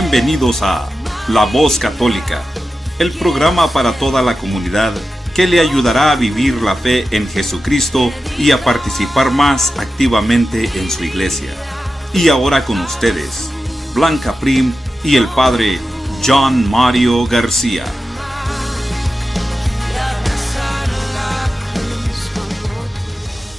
Bienvenidos a La Voz Católica, el programa para toda la comunidad que le ayudará a vivir la fe en Jesucristo y a participar más activamente en su iglesia. Y ahora con ustedes, Blanca Prim y el Padre John Mario García.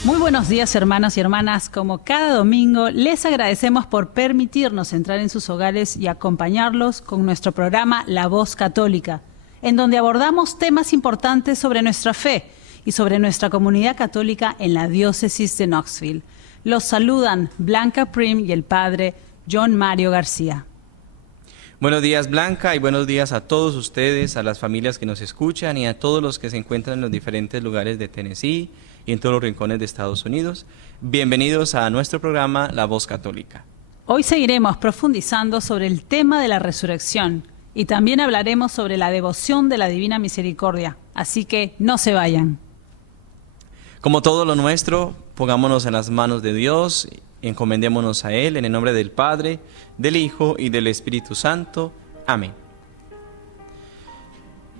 Muy buenos días, hermanos y hermanas. Como cada domingo, les agradecemos por permitirnos entrar en sus hogares y acompañarlos con nuestro programa La Voz Católica, en donde abordamos temas importantes sobre nuestra fe y sobre nuestra comunidad católica en la diócesis de Knoxville. Los saludan Blanca Prim y el Padre John Mario García. Buenos días, Blanca, y buenos días a todos ustedes, a las familias que nos escuchan y a todos los que se encuentran en los diferentes lugares de Tennessee y en todos los rincones de Estados Unidos. Bienvenidos a nuestro programa La Voz Católica. Hoy seguiremos profundizando sobre el tema de la resurrección y también hablaremos sobre la devoción de la Divina Misericordia, así que no se vayan. Como todo lo nuestro, pongámonos en las manos de Dios, encomendémonos a Él en el nombre del Padre, del Hijo y del Espíritu Santo. Amén.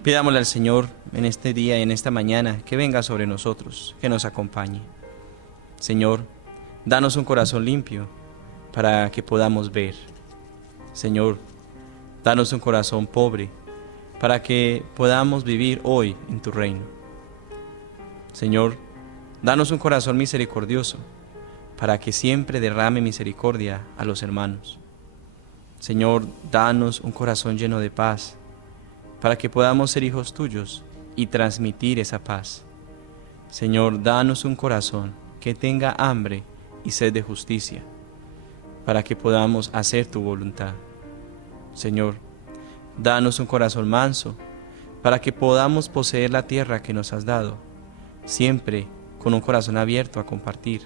Pidámosle al Señor en este día y en esta mañana que venga sobre nosotros, que nos acompañe. Señor, danos un corazón limpio para que podamos ver. Señor, danos un corazón pobre para que podamos vivir hoy en tu reino. Señor, danos un corazón misericordioso para que siempre derrame misericordia a los hermanos. Señor, danos un corazón lleno de paz para que podamos ser hijos tuyos y transmitir esa paz. Señor, danos un corazón que tenga hambre y sed de justicia, para que podamos hacer tu voluntad. Señor, danos un corazón manso, para que podamos poseer la tierra que nos has dado, siempre con un corazón abierto a compartir.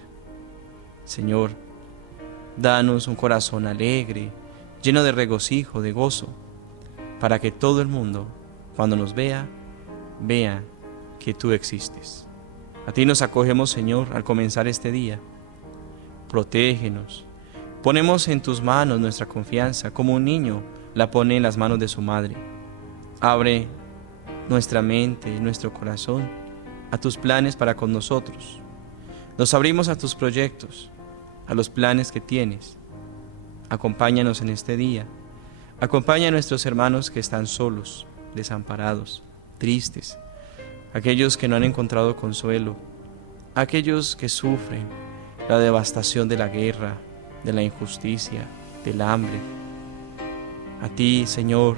Señor, danos un corazón alegre, lleno de regocijo, de gozo, para que todo el mundo, cuando nos vea, vea que tú existes. A ti nos acogemos, Señor, al comenzar este día. Protégenos. Ponemos en tus manos nuestra confianza, como un niño la pone en las manos de su madre. Abre nuestra mente y nuestro corazón a tus planes para con nosotros. Nos abrimos a tus proyectos, a los planes que tienes. Acompáñanos en este día. Acompaña a nuestros hermanos que están solos, desamparados, tristes, aquellos que no han encontrado consuelo, aquellos que sufren la devastación de la guerra, de la injusticia, del hambre. A ti, Señor,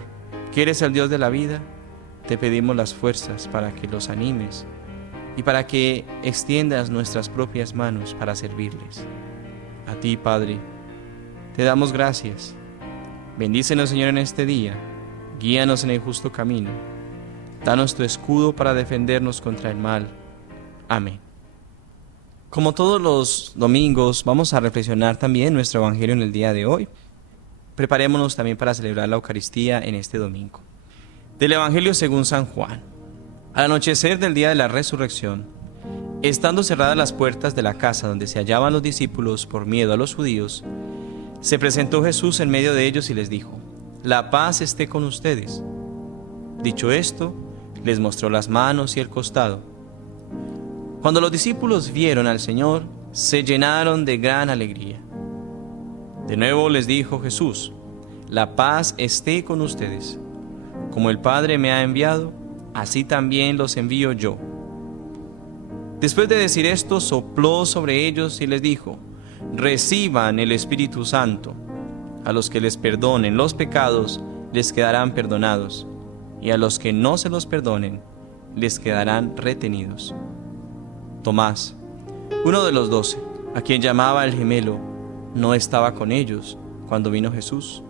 que eres el Dios de la vida, te pedimos las fuerzas para que los animes y para que extiendas nuestras propias manos para servirles. A ti, Padre, te damos gracias. Bendícenos, Señor, en este día. Guíanos en el justo camino. Danos tu escudo para defendernos contra el mal. Amén. Como todos los domingos, vamos a reflexionar también nuestro evangelio en el día de hoy. Preparémonos también para celebrar la Eucaristía en este domingo. Del Evangelio según San Juan. Al anochecer del día de la resurrección, estando cerradas las puertas de la casa donde se hallaban los discípulos por miedo a los judíos, se presentó Jesús en medio de ellos y les dijo: «La paz esté con ustedes». Dicho esto, les mostró las manos y el costado. Cuando los discípulos vieron al Señor, se llenaron de gran alegría. De nuevo les dijo Jesús: «La paz esté con ustedes. Como el Padre me ha enviado, así también los envío yo». Después de decir esto, sopló sobre ellos y les dijo: «Reciban el Espíritu Santo. A los que les perdonen los pecados, les quedarán perdonados, y a los que no se los perdonen, les quedarán retenidos». Tomás, uno de los 12, a quien llamaba el gemelo, no estaba con ellos cuando vino Jesús.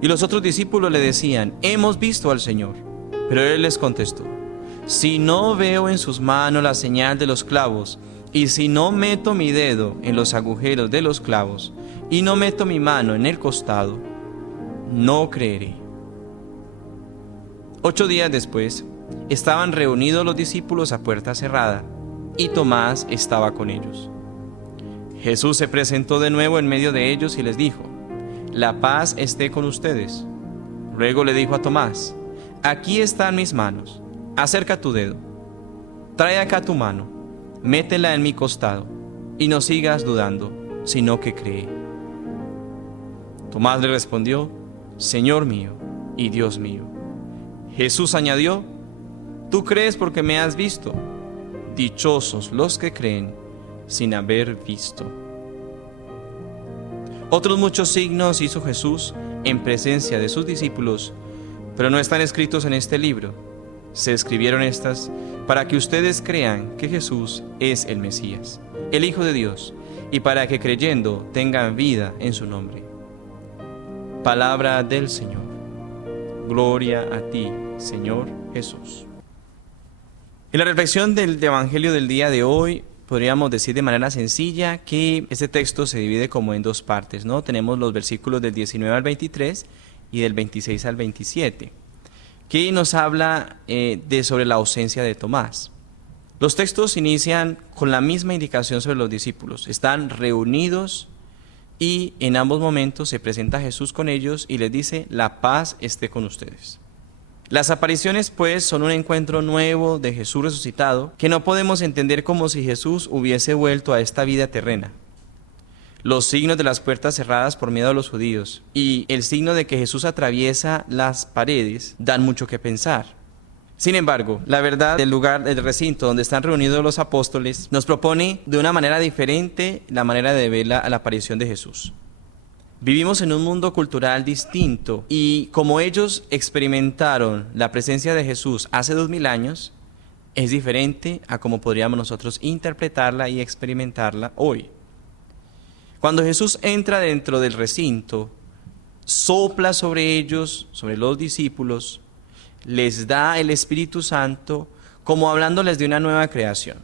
Y los otros discípulos le decían: «Hemos visto al Señor». Pero él les contestó: «Si no veo en sus manos la señal de los clavos, y si no meto mi dedo en los agujeros de los clavos, y no meto mi mano en el costado, no creeré». 8 días después, estaban reunidos los discípulos a puerta cerrada, y Tomás estaba con ellos. Jesús se presentó de nuevo en medio de ellos y les dijo: «La paz esté con ustedes». Luego le dijo a Tomás: aquí están mis manos, acerca tu dedo, trae acá tu mano, métela en mi costado, y no sigas dudando, sino que cree. Tomás le respondió: Señor mío y Dios mío. Jesús añadió: tú crees porque me has visto. Dichosos los que creen sin haber visto. Otros muchos signos hizo Jesús en presencia de sus discípulos, pero no están escritos en este libro. Se escribieron estas para que ustedes crean que Jesús es el Mesías, el Hijo de Dios, y para que creyendo tengan vida en su nombre. Palabra del Señor. Gloria a ti, Señor Jesús. En la reflexión del Evangelio del día de hoy, podríamos decir de manera sencilla que este texto se divide como en dos partes, ¿no? Tenemos los versículos del 19 al 23 y del 26 al 27, que nos habla sobre la ausencia de Tomás. Los textos inician con la misma indicación sobre los discípulos. Están reunidos y en ambos momentos se presenta Jesús con ellos y les dice: la paz esté con ustedes. Las apariciones, pues, son un encuentro nuevo de Jesús resucitado que no podemos entender como si Jesús hubiese vuelto a esta vida terrena. Los signos de las puertas cerradas por miedo a los judíos y el signo de que Jesús atraviesa las paredes dan mucho que pensar. Sin embargo, la verdad del lugar, del recinto donde están reunidos los apóstoles, nos propone de una manera diferente la manera de ver la aparición de Jesús. Vivimos en un mundo cultural distinto y como ellos experimentaron la presencia de Jesús hace 2000 años, es diferente a como podríamos nosotros interpretarla y experimentarla hoy. Cuando Jesús entra dentro del recinto, sopla sobre ellos, sobre los discípulos, les da el Espíritu Santo como hablándoles de una nueva creación.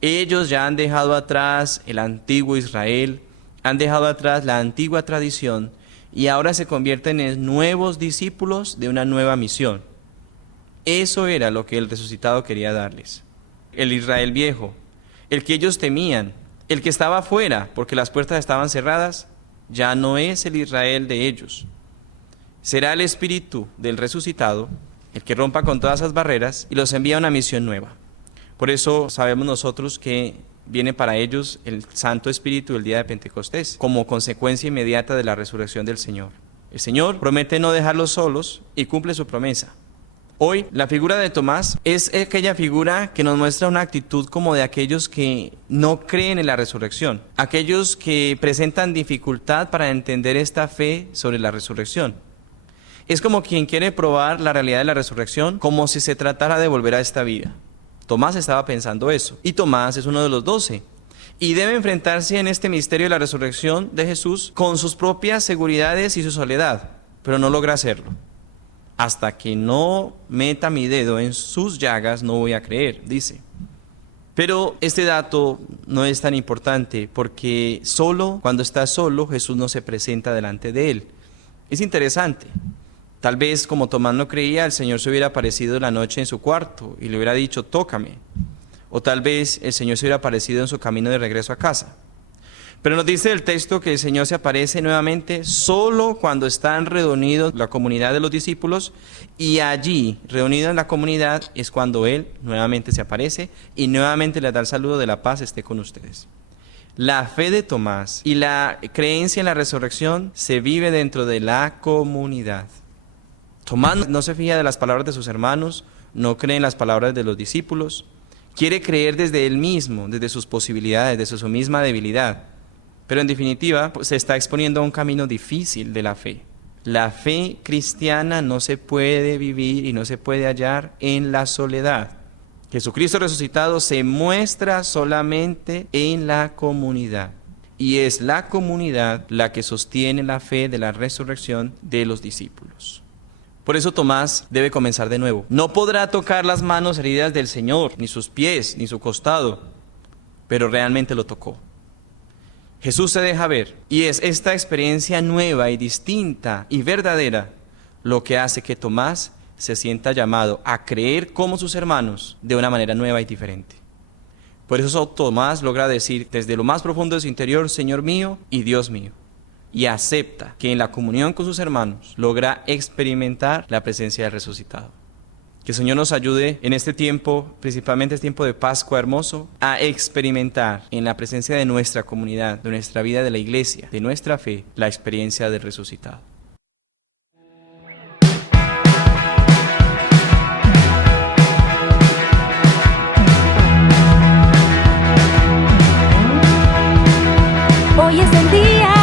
Ellos ya han dejado atrás el antiguo Israel, han dejado atrás la antigua tradición y ahora se convierten en nuevos discípulos de una nueva misión. Eso era lo que el resucitado quería darles. El Israel viejo, el que ellos temían, el que estaba afuera porque las puertas estaban cerradas, ya no es el Israel de ellos. Será el Espíritu del resucitado el que rompa con todas esas barreras y los envía a una misión nueva. Por eso sabemos nosotros que viene para ellos el Santo Espíritu el día de Pentecostés, como consecuencia inmediata de la resurrección del Señor. El Señor promete no dejarlos solos y cumple su promesa. Hoy, la figura de Tomás es aquella figura que nos muestra una actitud como de aquellos que no creen en la resurrección, aquellos que presentan dificultad para entender esta fe sobre la resurrección. Es como quien quiere probar la realidad de la resurrección como si se tratara de volver a esta vida. Tomás estaba pensando eso, y Tomás es uno de los 12, y debe enfrentarse en este misterio de la resurrección de Jesús con sus propias seguridades y su soledad, pero no logra hacerlo. Hasta que no meta mi dedo en sus llagas no voy a creer, dice. Pero este dato no es tan importante, porque cuando está solo, Jesús no se presenta delante de él. Es interesante. Tal vez como Tomás no creía, el Señor se hubiera aparecido la noche en su cuarto y le hubiera dicho: tócame. O tal vez el Señor se hubiera aparecido en su camino de regreso a casa. Pero nos dice el texto que el Señor se aparece nuevamente solo cuando están reunidos la comunidad de los discípulos, y allí, reunido en la comunidad, es cuando Él nuevamente se aparece y nuevamente les da el saludo de la paz esté con ustedes. La fe de Tomás y la creencia en la resurrección se vive dentro de la comunidad. Tomás no se fía de las palabras de sus hermanos, no cree en las palabras de los discípulos, quiere creer desde él mismo, desde sus posibilidades, desde su misma debilidad. Pero en definitiva, se está exponiendo a un camino difícil de la fe. La fe cristiana no se puede vivir y no se puede hallar en la soledad. Jesucristo resucitado se muestra solamente en la comunidad. Y es la comunidad la que sostiene la fe de la resurrección de los discípulos. Por eso Tomás debe comenzar de nuevo. No podrá tocar las manos heridas del Señor, ni sus pies, ni su costado, pero realmente lo tocó. Jesús se deja ver, y es esta experiencia nueva y distinta y verdadera lo que hace que Tomás se sienta llamado a creer como sus hermanos de una manera nueva y diferente. Por eso Tomás logra decir desde lo más profundo de su interior: Señor mío y Dios mío. y acepta que en la comunión con sus hermanos logra experimentar la presencia del resucitado. Que el Señor nos ayude en este tiempo, principalmente este tiempo de Pascua hermoso, a experimentar en la presencia de nuestra comunidad, de nuestra vida, de la iglesia, de nuestra fe, la experiencia del resucitado. Hoy es el día,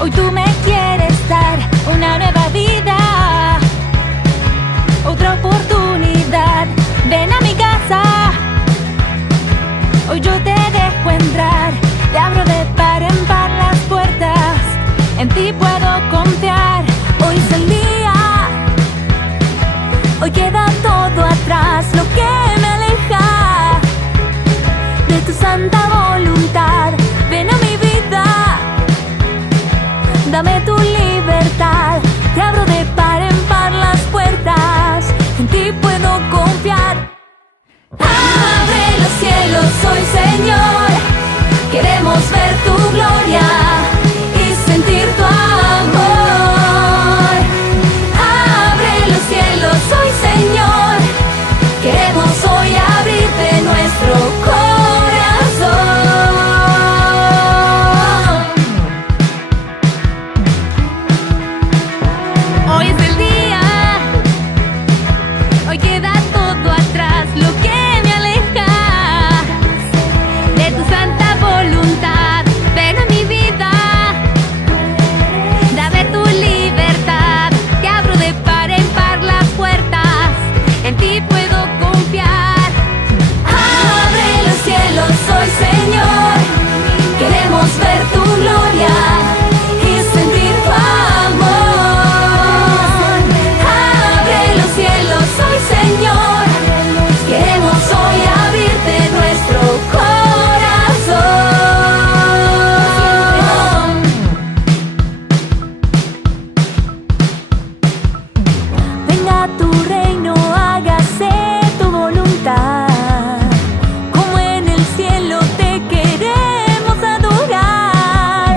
hoy tú me quieres dar una nueva vida, otra oportunidad. Ven a mi casa, hoy yo te dejo entrar, te abro de par en par las puertas, en ti puedo confiar. Hoy es el día, hoy queda todo atrás, lo que me aleja de tu santa voluntad. Ven a mi vida, dame tu libertad, te abro de par en par las puertas, en ti puedo confiar. Abre los cielos hoy, Señor, queremos ver tu gloria y sentir tu amor. Abre los cielos hoy, Señor, queremos hoy abrirte nuestro corazón. Hoy es el día, hoy queda todo atrás, lo que me aleja de tu santa voluntad. Ven a mi vida, dame tu libertad, te abro de par en par las puertas, en ti puedo confiar. Abre los cielos hoy, Señor, queremos ver tu gloria y sentir tu amor. Abre los cielos hoy, Señor, queremos hoy abrirte nuestro corazón. Venga tu reino, hágase tu voluntad, como en el cielo te queremos adorar.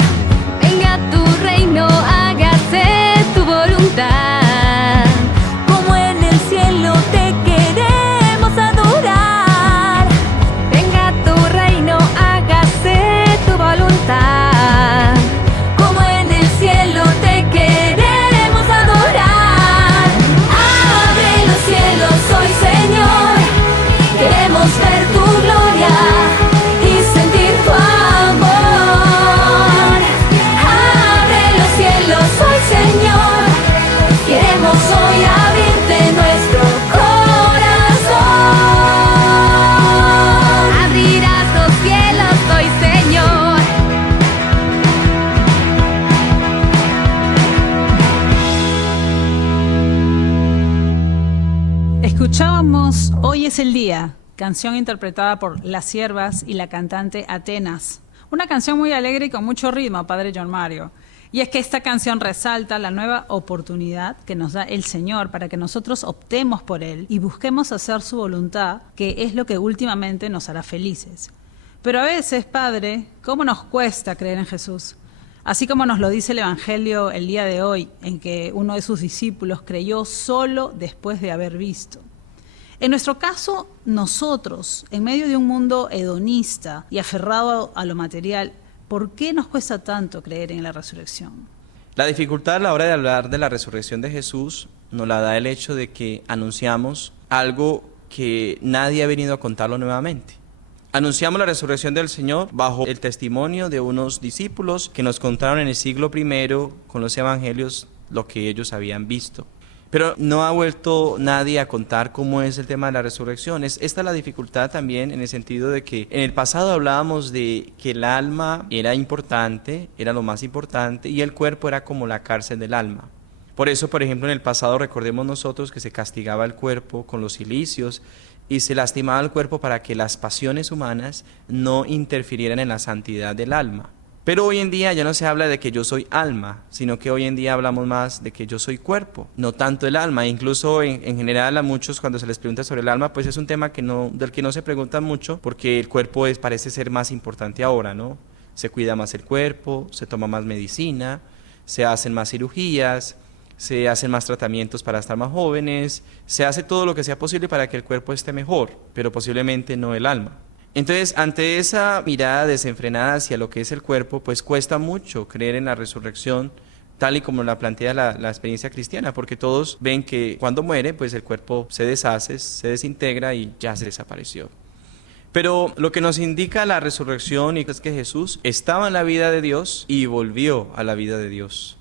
Venga tu reino, hágase tu voluntad, como en el cielo te queremos adorar. Venga tu reino, hágase tu voluntad, como en el cielo te queremos adorar. Abre los cielos hoy, Señor, queremos ver tu gloria y sentir tu amor. Abre los cielos hoy, Señor, queremos hoy abrirte nuestro corazón. Abrirás los cielos hoy, Señor. Escuchábamos Hoy es el día, canción interpretada por Las Siervas y la cantante Atenas. Una canción muy alegre y con mucho ritmo, Padre John Mario. Y es que esta canción resalta la nueva oportunidad que nos da el Señor para que nosotros optemos por Él y busquemos hacer su voluntad, que es lo que últimamente nos hará felices. Pero a veces, Padre, ¿cómo nos cuesta creer en Jesús? Así como nos lo dice el Evangelio el día de hoy, en que uno de sus discípulos creyó solo después de haber visto. En nuestro caso, nosotros, en medio de un mundo hedonista y aferrado a lo material, ¿por qué nos cuesta tanto creer en la resurrección? La dificultad a la hora de hablar de la resurrección de Jesús nos la da el hecho de que anunciamos algo que nadie ha venido a contarlo nuevamente. Anunciamos la resurrección del Señor bajo el testimonio de unos discípulos que nos contaron en el siglo I con los evangelios lo que ellos habían visto. Pero no ha vuelto nadie a contar cómo es el tema de la resurrección. Esta es la dificultad también en el sentido de que en el pasado hablábamos de que el alma era importante, era lo más importante, y el cuerpo era como la cárcel del alma. Por eso, por ejemplo, en el pasado recordemos nosotros que se castigaba el cuerpo con los cilicios y se lastimaba el cuerpo para que las pasiones humanas no interfirieran en la santidad del alma. Pero hoy en día ya no se habla de que yo soy alma, sino que hoy en día hablamos más de que yo soy cuerpo, no tanto el alma. Incluso en general a muchos cuando se les pregunta sobre el alma, pues es un tema del que no se preguntan mucho, porque el cuerpo parece ser más importante ahora, ¿no? Se cuida más el cuerpo, se toma más medicina, se hacen más cirugías, se hacen más tratamientos para estar más jóvenes, se hace todo lo que sea posible para que el cuerpo esté mejor, pero posiblemente no el alma. Entonces, ante esa mirada desenfrenada hacia lo que es el cuerpo, pues cuesta mucho creer en la resurrección, tal y como la plantea la experiencia cristiana, porque todos ven que cuando muere, pues el cuerpo se deshace, se desintegra y ya se desapareció. Pero lo que nos indica la resurrección es que Jesús estaba en la vida de Dios y volvió a la vida de Dios.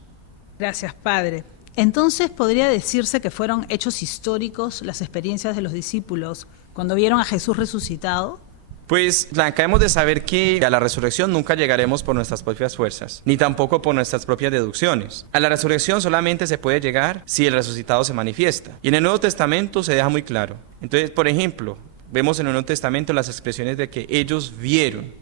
Gracias, Padre. Entonces, ¿podría decirse que fueron hechos históricos las experiencias de los discípulos cuando vieron a Jesús resucitado? Pues acabamos de saber que a la resurrección nunca llegaremos por nuestras propias fuerzas, ni tampoco por nuestras propias deducciones. A la resurrección solamente se puede llegar si el resucitado se manifiesta. Y en el Nuevo Testamento se deja muy claro. Entonces, por ejemplo, vemos en el Nuevo Testamento las expresiones de que ellos vieron,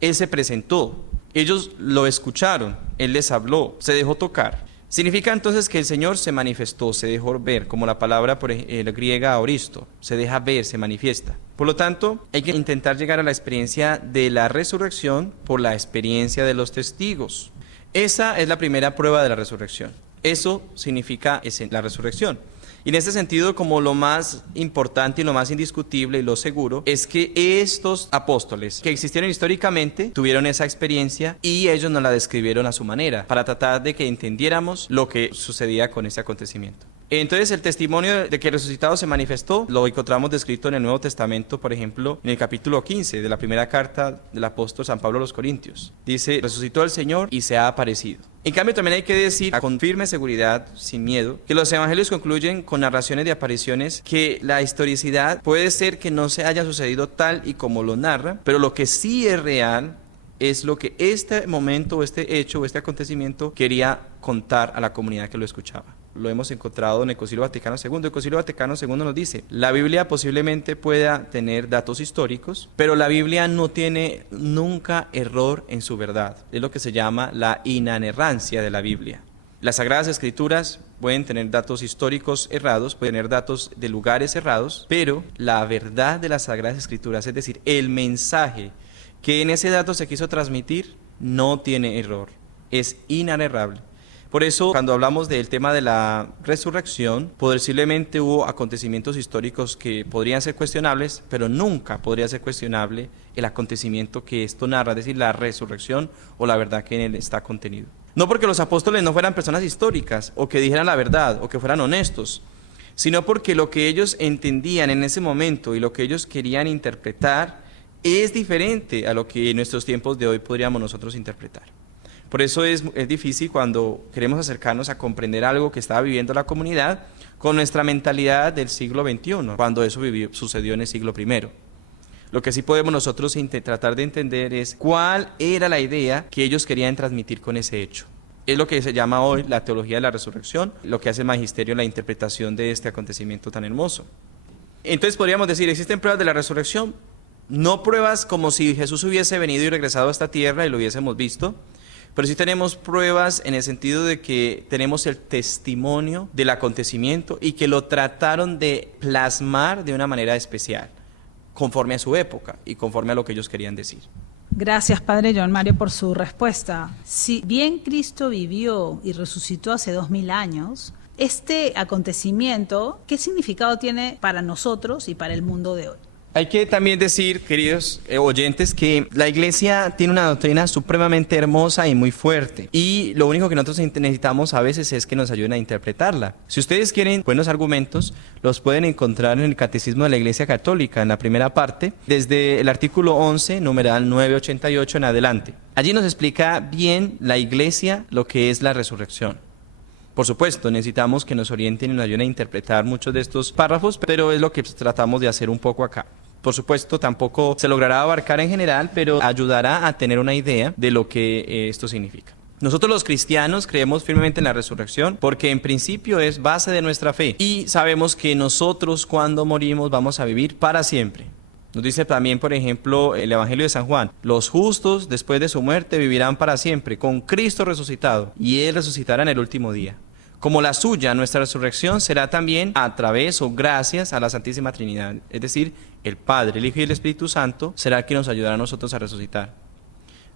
Él se presentó, ellos lo escucharon, Él les habló, se dejó tocar. Significa entonces que el Señor se manifestó, se dejó ver, como la palabra griega aoristo, se deja ver, se manifiesta. Por lo tanto, hay que intentar llegar a la experiencia de la resurrección por la experiencia de los testigos. Esa es la primera prueba de la resurrección. Eso significa la resurrección. Y en este sentido, como lo más importante y lo más indiscutible y lo seguro, es que estos apóstoles que existieron históricamente tuvieron esa experiencia y ellos nos la describieron a su manera, para tratar de que entendiéramos lo que sucedía con ese acontecimiento. Entonces, el testimonio de que el resucitado se manifestó lo encontramos descrito en el Nuevo Testamento, por ejemplo, en el capítulo 15 de la primera carta del apóstol San Pablo a los Corintios. Dice, resucitó el Señor y se ha aparecido. En cambio, también hay que decir, con firme seguridad, sin miedo, que los evangelios concluyen con narraciones de apariciones que la historicidad puede ser que no se haya sucedido tal y como lo narra, pero lo que sí es real es lo que este momento, este hecho, este acontecimiento quería contar a la comunidad que lo escuchaba. Lo hemos encontrado en el Concilio Vaticano II. El Concilio Vaticano II nos dice, la Biblia posiblemente pueda tener datos históricos, pero la Biblia no tiene nunca error en su verdad. Es lo que se llama la inanerrancia de la Biblia. Las Sagradas Escrituras pueden tener datos históricos errados, pueden tener datos de lugares errados, pero la verdad de las Sagradas Escrituras, es decir, el mensaje que en ese dato se quiso transmitir, no tiene error, es inanerrable. Por eso, cuando hablamos del tema de la resurrección, posiblemente hubo acontecimientos históricos que podrían ser cuestionables, pero nunca podría ser cuestionable el acontecimiento que esto narra, es decir, la resurrección o la verdad que en él está contenido. No porque los apóstoles no fueran personas históricas, o que dijeran la verdad, o que fueran honestos, sino porque lo que ellos entendían en ese momento y lo que ellos querían interpretar es diferente a lo que en nuestros tiempos de hoy podríamos nosotros interpretar. Por eso es difícil cuando queremos acercarnos a comprender algo que estaba viviendo la comunidad con nuestra mentalidad del siglo XXI, cuando eso sucedió en el siglo I. Lo que sí podemos nosotros tratar de entender es cuál era la idea que ellos querían transmitir con ese hecho. Es lo que se llama hoy la teología de la resurrección, lo que hace el magisterio en la interpretación de este acontecimiento tan hermoso. Entonces podríamos decir, ¿existen pruebas de la resurrección? No pruebas como si Jesús hubiese venido y regresado a esta tierra y lo hubiésemos visto, pero sí tenemos pruebas en el sentido de que tenemos el testimonio del acontecimiento y que lo trataron de plasmar de una manera especial, conforme a su época y conforme a lo que ellos querían decir. Gracias, Padre John Mario, por su respuesta. Si bien Cristo vivió y resucitó hace 2000 años, este acontecimiento, ¿qué significado tiene para nosotros y para el mundo de hoy? Hay que también decir, queridos oyentes, que la Iglesia tiene una doctrina supremamente hermosa y muy fuerte. Y lo único que nosotros necesitamos a veces es que nos ayuden a interpretarla. Si ustedes quieren buenos argumentos, los pueden encontrar en el Catecismo de la Iglesia Católica, en la primera parte, desde el artículo 11, numeral 988 en adelante. Allí nos explica bien la Iglesia lo que es la resurrección. Por supuesto, necesitamos que nos orienten y nos ayuden a interpretar muchos de estos párrafos, pero es lo que tratamos de hacer un poco acá. Por supuesto, tampoco se logrará abarcar en general, pero ayudará a tener una idea de lo que esto significa. Nosotros los cristianos creemos firmemente en la resurrección porque en principio es base de nuestra fe y sabemos que nosotros cuando morimos vamos a vivir para siempre. Nos dice también, por ejemplo, el Evangelio de San Juan, los justos después de su muerte vivirán para siempre con Cristo resucitado y Él resucitará en el último día. Como la suya, nuestra resurrección será también a través o gracias a la Santísima Trinidad, es decir, el Padre, el Hijo y el Espíritu Santo será el que nos ayudará a nosotros a resucitar.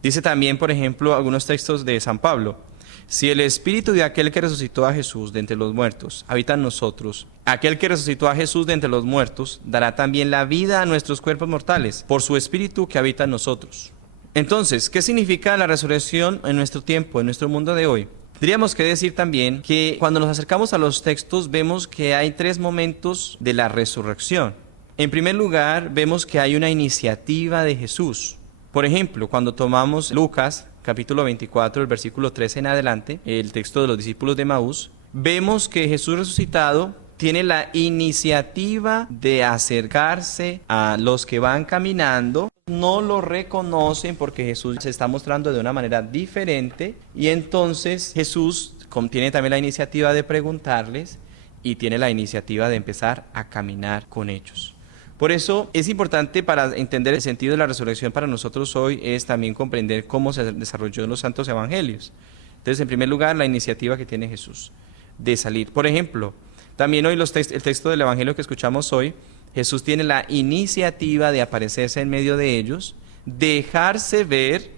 Dice también, por ejemplo, algunos textos de San Pablo: si el espíritu de aquel que resucitó a Jesús de entre los muertos habita en nosotros, aquel que resucitó a Jesús de entre los muertos dará también la vida a nuestros cuerpos mortales por su espíritu que habita en nosotros. Entonces, ¿qué significa la resurrección en nuestro tiempo, en nuestro mundo de hoy? Tendríamos que decir también que cuando nos acercamos a los textos vemos que hay 3 momentos de la resurrección. En primer lugar, vemos que hay una iniciativa de Jesús. Por ejemplo, cuando tomamos Lucas capítulo 24, el versículo 13 en adelante, el texto de los discípulos de Emaús, vemos que Jesús resucitado tiene la iniciativa de acercarse a los que van caminando. No lo reconocen porque Jesús se está mostrando de una manera diferente, y entonces Jesús tiene también la iniciativa de preguntarles y tiene la iniciativa de empezar a caminar con ellos. Por eso es importante, para entender el sentido de la resurrección para nosotros hoy, es también comprender cómo se desarrolló en los santos evangelios. Entonces, en primer lugar, la iniciativa que tiene Jesús de salir. Por ejemplo, también hoy el texto del evangelio que escuchamos hoy, Jesús tiene la iniciativa de aparecerse en medio de ellos, dejarse ver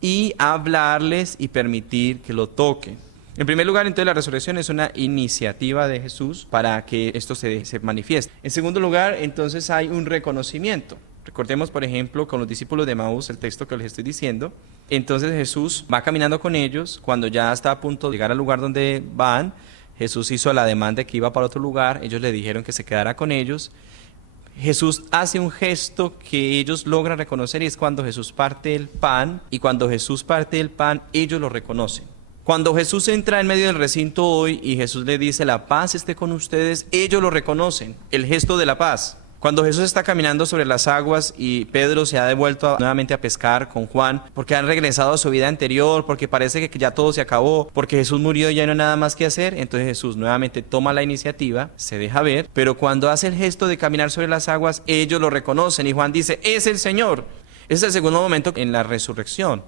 y hablarles y permitir que lo toquen. En primer lugar, entonces, la resurrección es una iniciativa de Jesús para que esto se manifieste. En segundo lugar, entonces, hay un reconocimiento. Recordemos, por ejemplo, con los discípulos de Emaús, el texto que les estoy diciendo. Entonces Jesús va caminando con ellos. Cuando ya está a punto de llegar al lugar donde van, Jesús hizo la demanda de que iba para otro lugar. Ellos le dijeron que se quedara con ellos. Jesús hace un gesto que ellos logran reconocer, y es cuando Jesús parte el pan, y cuando Jesús parte el pan, ellos lo reconocen. Cuando Jesús entra en medio del recinto hoy y Jesús le dice: la paz esté con ustedes, ellos lo reconocen, el gesto de la paz. Cuando Jesús está caminando sobre las aguas y Pedro se ha devuelto nuevamente a pescar con Juan, porque han regresado a su vida anterior, porque parece que ya todo se acabó, porque Jesús murió y ya no hay nada más que hacer, entonces Jesús nuevamente toma la iniciativa, se deja ver, pero cuando hace el gesto de caminar sobre las aguas, ellos lo reconocen y Juan dice: es el Señor. Ese es el segundo momento en la resurrección.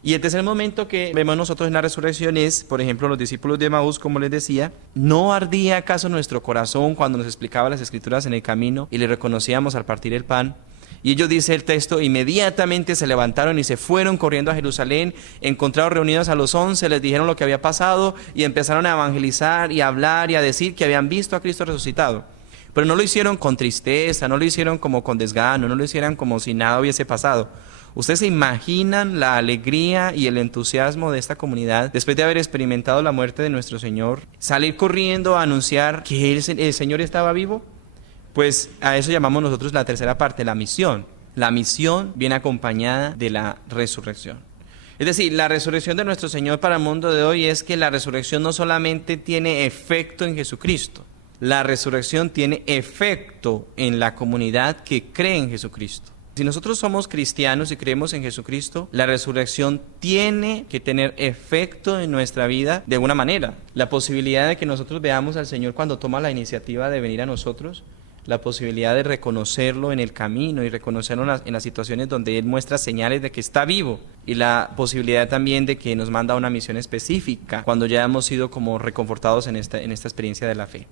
Y el tercer momento que vemos nosotros en la resurrección es, por ejemplo, los discípulos de Emaús, como les decía: ¿no ardía acaso nuestro corazón cuando nos explicaba las Escrituras en el camino y le reconocíamos al partir el pan? Y ellos, dice el texto, inmediatamente se levantaron y se fueron corriendo a Jerusalén, encontraron reunidos a los 11, les dijeron lo que había pasado y empezaron a evangelizar y a hablar y a decir que habían visto a Cristo resucitado. Pero no lo hicieron con tristeza, no lo hicieron como con desgano, no lo hicieron como si nada hubiese pasado. ¿Ustedes se imaginan la alegría y el entusiasmo de esta comunidad después de haber experimentado la muerte de nuestro Señor? ¿Salir corriendo a anunciar que el Señor estaba vivo? Pues a eso llamamos nosotros la tercera parte, la misión. La misión viene acompañada de la resurrección. Es decir, la resurrección de nuestro Señor para el mundo de hoy es que la resurrección no solamente tiene efecto en Jesucristo, la resurrección tiene efecto en la comunidad que cree en Jesucristo. Si nosotros somos cristianos y creemos en Jesucristo, la resurrección tiene que tener efecto en nuestra vida de alguna manera. La posibilidad de que nosotros veamos al Señor cuando toma la iniciativa de venir a nosotros, la posibilidad de reconocerlo en el camino y reconocerlo en las situaciones donde Él muestra señales de que está vivo, y la posibilidad también de que nos manda una misión específica cuando ya hemos sido como reconfortados en esta experiencia de la fe.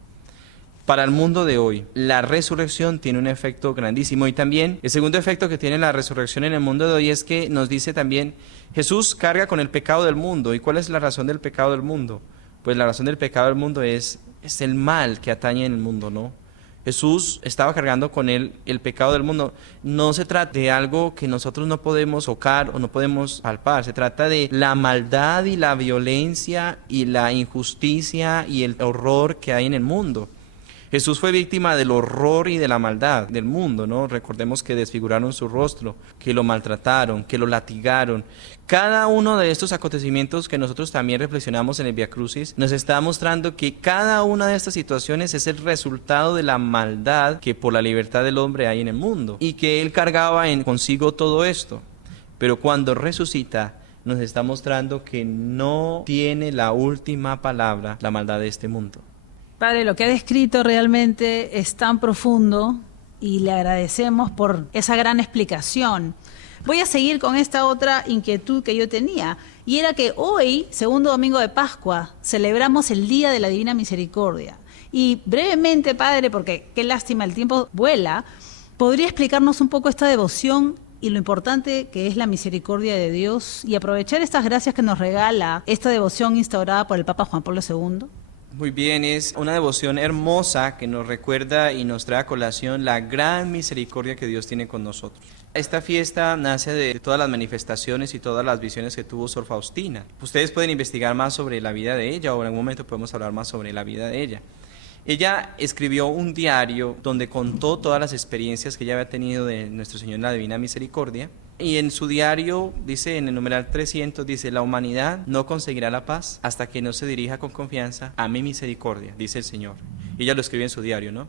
Para el mundo de hoy, la resurrección tiene un efecto grandísimo, y también el segundo efecto que tiene la resurrección en el mundo de hoy es que nos dice también: Jesús carga con el pecado del mundo. ¿Y cuál es la razón del pecado del mundo? Pues la razón del pecado del mundo es el mal que atañe en el mundo, ¿no? Jesús estaba cargando con él el pecado del mundo. No se trata de algo que nosotros no podemos tocar o no podemos palpar. Se trata de la maldad y la violencia y la injusticia y el horror que hay en el mundo. Jesús fue víctima del horror y de la maldad del mundo, ¿no? Recordemos que desfiguraron su rostro, que lo maltrataron, que lo latigaron. Cada uno de estos acontecimientos que nosotros también reflexionamos en el Vía Crucis nos está mostrando que cada una de estas situaciones es el resultado de la maldad que por la libertad del hombre hay en el mundo, y que Él cargaba consigo todo esto. Pero cuando resucita, nos está mostrando que no tiene la última palabra la maldad de este mundo. Padre, lo que ha descrito realmente es tan profundo y le agradecemos por esa gran explicación. Voy a seguir con esta otra inquietud que yo tenía, y era que hoy, segundo domingo de Pascua, celebramos el Día de la Divina Misericordia. Y brevemente, Padre, porque qué lástima, el tiempo vuela, ¿podría explicarnos un poco esta devoción y lo importante que es la misericordia de Dios y aprovechar estas gracias que nos regala esta devoción instaurada por el Papa Juan Pablo II? Muy bien, es una devoción hermosa que nos recuerda y nos trae a colación la gran misericordia que Dios tiene con nosotros. Esta fiesta nace de todas las manifestaciones y todas las visiones que tuvo Sor Faustina. Ustedes pueden investigar más sobre la vida de ella, o en algún momento podemos hablar más sobre la vida de ella. Ella escribió un diario donde contó todas las experiencias que ella había tenido de Nuestro Señor en la Divina Misericordia. Y en su diario dice, en el numeral 300, dice: la humanidad no conseguirá la paz hasta que no se dirija con confianza a mi misericordia, dice el Señor. Y ella lo escribe en su diario, ¿no?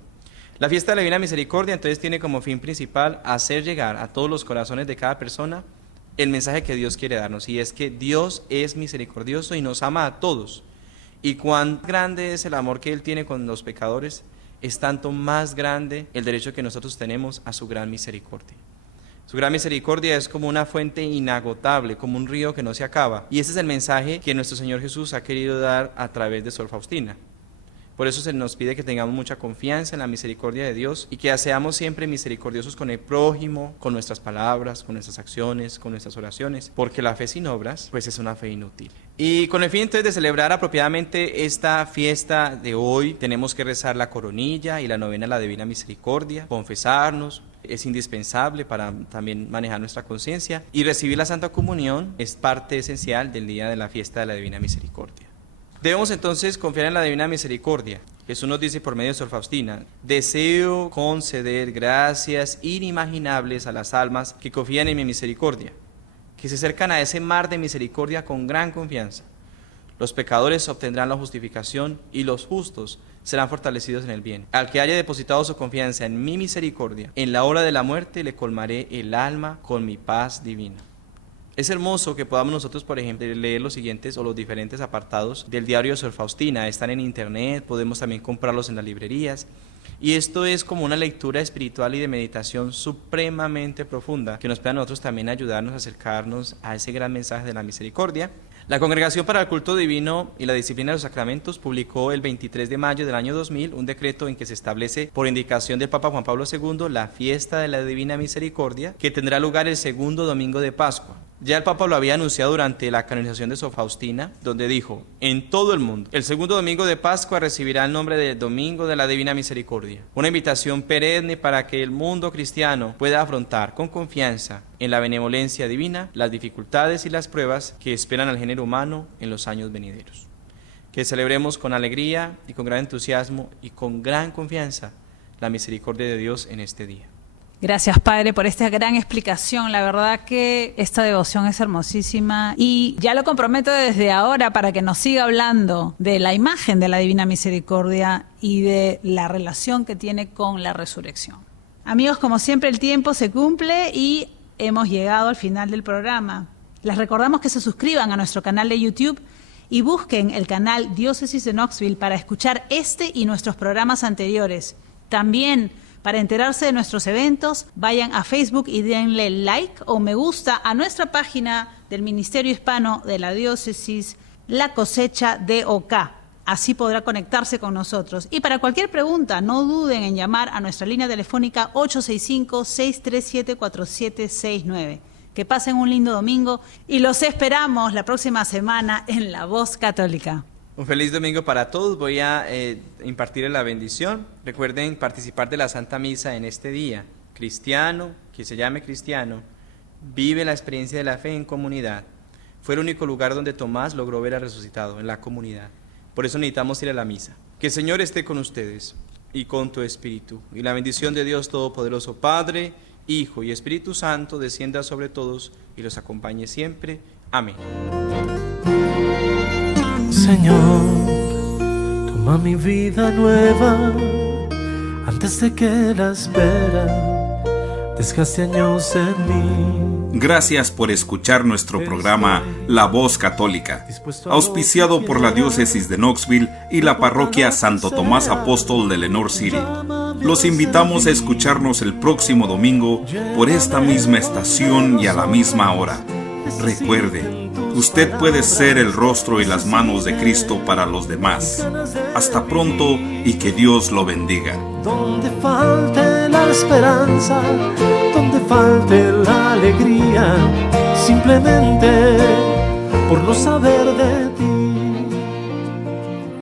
La fiesta de la Divina Misericordia entonces tiene como fin principal hacer llegar a todos los corazones de cada persona el mensaje que Dios quiere darnos, y es que Dios es misericordioso y nos ama a todos. Y cuán grande es el amor que Él tiene con los pecadores, es tanto más grande el derecho que nosotros tenemos a su gran misericordia. Su gran misericordia es como una fuente inagotable, como un río que no se acaba. Y ese es el mensaje que nuestro Señor Jesús ha querido dar a través de Sor Faustina. Por eso se nos pide que tengamos mucha confianza en la misericordia de Dios y que seamos siempre misericordiosos con el prójimo, con nuestras palabras, con nuestras acciones, con nuestras oraciones, porque la fe sin obras pues es una fe inútil. Y con el fin entonces de celebrar apropiadamente esta fiesta de hoy, tenemos que rezar la coronilla y la novena a la Divina Misericordia, confesarnos, es indispensable para también manejar nuestra conciencia, y recibir la Santa Comunión es parte esencial del día de la fiesta de la Divina Misericordia. Debemos entonces confiar en la Divina Misericordia. Jesús nos dice por medio de Sor Faustina: deseo conceder gracias inimaginables a las almas que confían en mi misericordia, que se acercan a ese mar de misericordia con gran confianza. Los pecadores obtendrán la justificación y los justos serán fortalecidos en el bien. Al que haya depositado su confianza en mi misericordia, en la hora de la muerte le colmaré el alma con mi paz divina. Es hermoso que podamos nosotros, por ejemplo, leer los siguientes o los diferentes apartados del diario de Sor Faustina. Están en internet, podemos también comprarlos en las librerías. Y esto es como una lectura espiritual y de meditación supremamente profunda que nos puede a nosotros también ayudarnos a acercarnos a ese gran mensaje de la misericordia. La Congregación para el Culto Divino y la Disciplina de los Sacramentos publicó el 23 de mayo del año 2000 un decreto en que se establece, por indicación del Papa Juan Pablo II, la fiesta de la Divina Misericordia, que tendrá lugar el segundo domingo de Pascua. Ya el Papa lo había anunciado durante la canonización de Sor Faustina, donde dijo: en todo el mundo, el segundo domingo de Pascua recibirá el nombre de Domingo de la Divina Misericordia, una invitación perenne para que el mundo cristiano pueda afrontar con confianza en la benevolencia divina las dificultades y las pruebas que esperan al género humano en los años venideros. Que celebremos con alegría y con gran entusiasmo y con gran confianza la misericordia de Dios en este día. Gracias, Padre, por esta gran explicación. La verdad que esta devoción es hermosísima y ya lo comprometo desde ahora para que nos siga hablando de la imagen de la Divina Misericordia y de la relación que tiene con la resurrección. Amigos, como siempre el tiempo se cumple y hemos llegado al final del programa. Les recordamos que se suscriban a nuestro canal de YouTube y busquen el canal Diócesis de Knoxville para escuchar este y nuestros programas anteriores. También, para enterarse de nuestros eventos, vayan a Facebook y denle like o me gusta a nuestra página del Ministerio Hispano de la Diócesis, La Cosecha DOK. Así podrá conectarse con nosotros. Y para cualquier pregunta, no duden en llamar a nuestra línea telefónica 865-637-4769. Que pasen un lindo domingo y los esperamos la próxima semana en La Voz Católica. Un feliz domingo para todos. Voy a impartir la bendición. Recuerden participar de la Santa Misa en este día. Cristiano, que se llame cristiano, vive la experiencia de la fe en comunidad. Fue el único lugar donde Tomás logró ver al resucitado, en la comunidad. Por eso necesitamos ir a la misa. Que el Señor esté con ustedes y con tu espíritu. Y la bendición de Dios Todopoderoso, Padre, Hijo y Espíritu Santo, descienda sobre todos y los acompañe siempre. Amén. Señor, toma mi vida nueva antes de que la espera desgaste años en mí. Gracias por escuchar nuestro programa La Voz Católica, auspiciado por la Diócesis de Knoxville y la Parroquia Santo Tomás Apóstol de Lenoir City. Los invitamos a escucharnos el próximo domingo por esta misma estación y a la misma hora. Recuerde, usted puede ser el rostro y las manos de Cristo para los demás. Hasta pronto y que Dios lo bendiga. Donde falte la esperanza, donde falte la alegría simplemente por no saber de ti.